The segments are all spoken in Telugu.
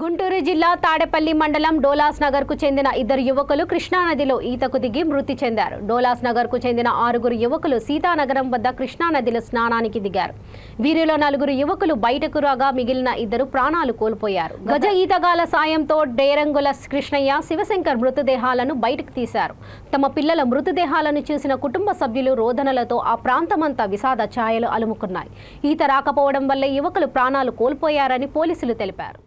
గుంటూరు జిల్లా తాడేపల్లి మండలం డోలాస్ నగర్ కు చెందిన ఇద్దరు యువకులు కృష్ణానదిలో ఈతకు దిగి మృతి చెందారు. డోలాస్ నగర్ కు చెందిన 6 యువకులు సీతానగరం వద్ద కృష్ణానదిలో స్నానానికి దిగారు. వీరిలో 4 యువకులు బయటకు రాగా మిగిలిన 2 ప్రాణాలు కోల్పోయారు. గజ ఈతగాల సాయంతో డేరంగుల కృష్ణయ్య, శివశంకర్ మృతదేహాలను బయటకు తీశారు. తమ పిల్లల మృతదేహాలను చూసిన కుటుంబ సభ్యులు రోదనలతో ఆ ప్రాంతమంతా విషాద ఛాయలు అలుముకున్నాయి. ఈత రాకపోవడం వల్ల యువకులు ప్రాణాలు కోల్పోయారని పోలీసులు తెలిపారు.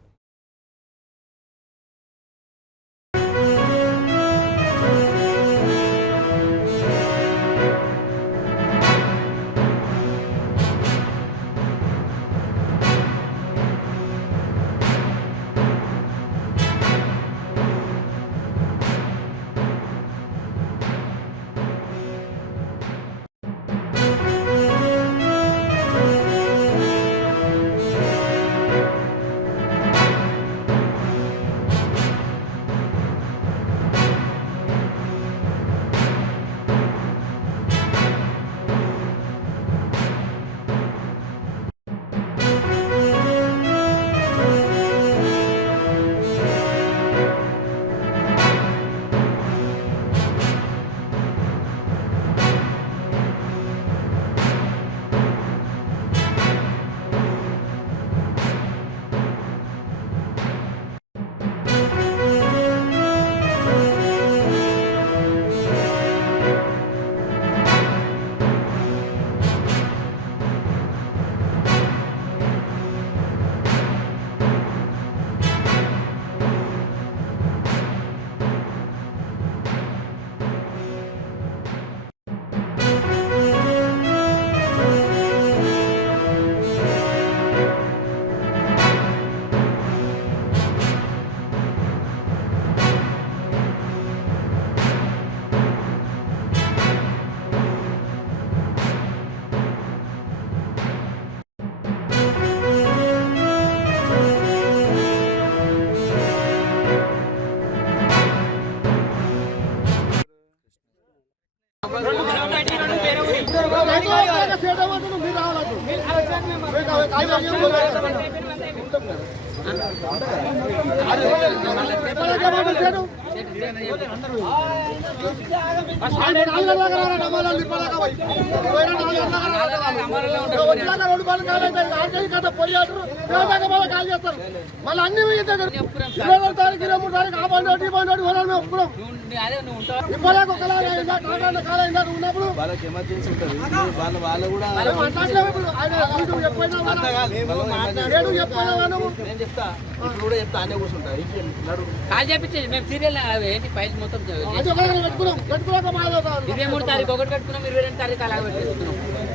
మళ్ళీ అన్ని ఉన్నప్పుడు వాళ్ళకి ఎమర్జెన్సీ ఉంటుంది. వాళ్ళు కూడా చెప్తా ఇప్పుడు కూడా చెప్తా అనే కూర్చుంటా కాల్ చేపించేది మేము సీరియల్ ఏంటి ఫైల్ మొత్తం 23 తారీఖు ఒకటి కట్టుకున్నాం 22 తారీఖు అలాగే పెట్టుకున్నాం.